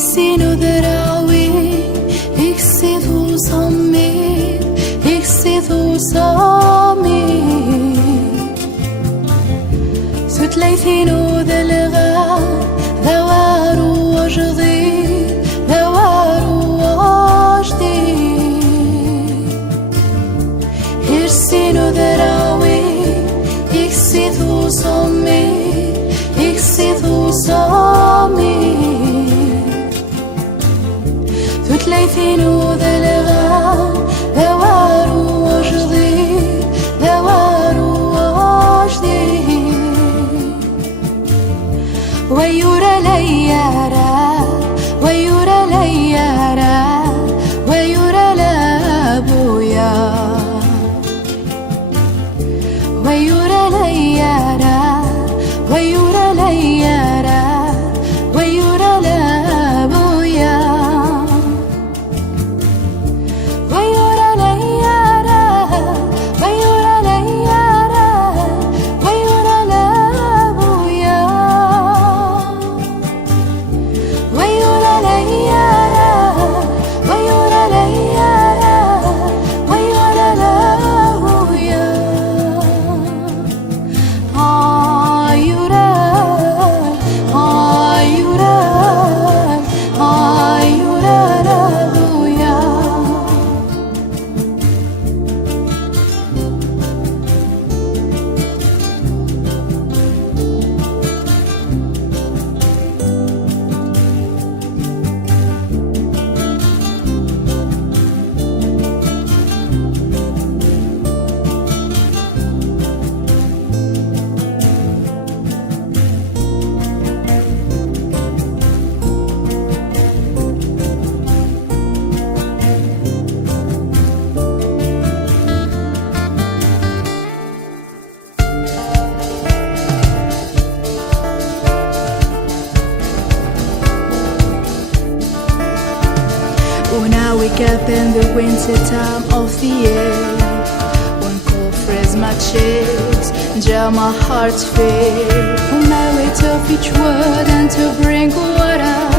Hirsin och derawi Iksit hos Amir Iksit hos Amir ستليثين ذلغا ذوار وجديد ذوار وجديد Hirsin och derawi Iksit hos Amir Iksit hos Amir ثلاثين ذلغا ذوار وجديد ذوار وجديد ويرى ليارا ويرى ليارا ويرى لابويا ويرى ليارا ويرى ليارا ويرى لابويا When I wake up in the winter time of the year, when cold freezes my cheeks, gel my heart's fear. On my way to fetch wood and to bring water.